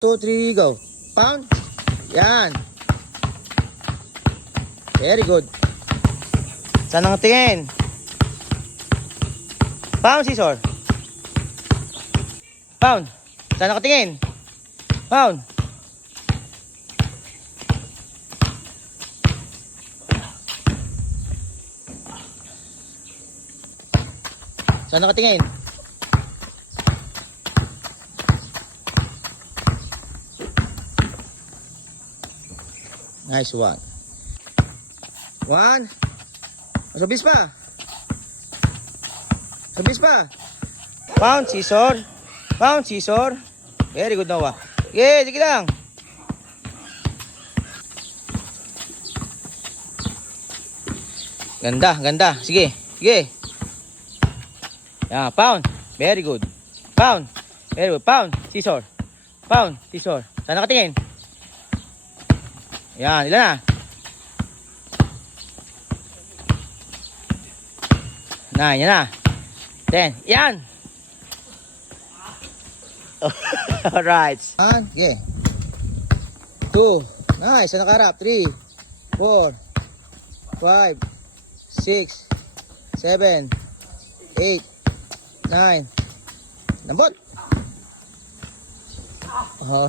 2, 3, go. Pound. Yan. Very good. Saan ang tingin? Pound, scissor. Pound. Saan nakatingin? Pound. Saan nakatingin? Nice one. One. Sabis pa. Sabis pa. Pound, scissor. Pound, scissor. Very good, Noah. Okay, sige lang. Ganda, ganda. Sige, sige. Yan, pound. Very good. Pound. Very good. Pound, scissor. Pound, scissor. Saan nakatingin? Yan, ilan na? Nine, yan na. 10, yan. Alright. 1, okay. 2, nice. Saan nakaharap? 3, 4, 5, 6, 7, 8, 9. Lambot. Oh.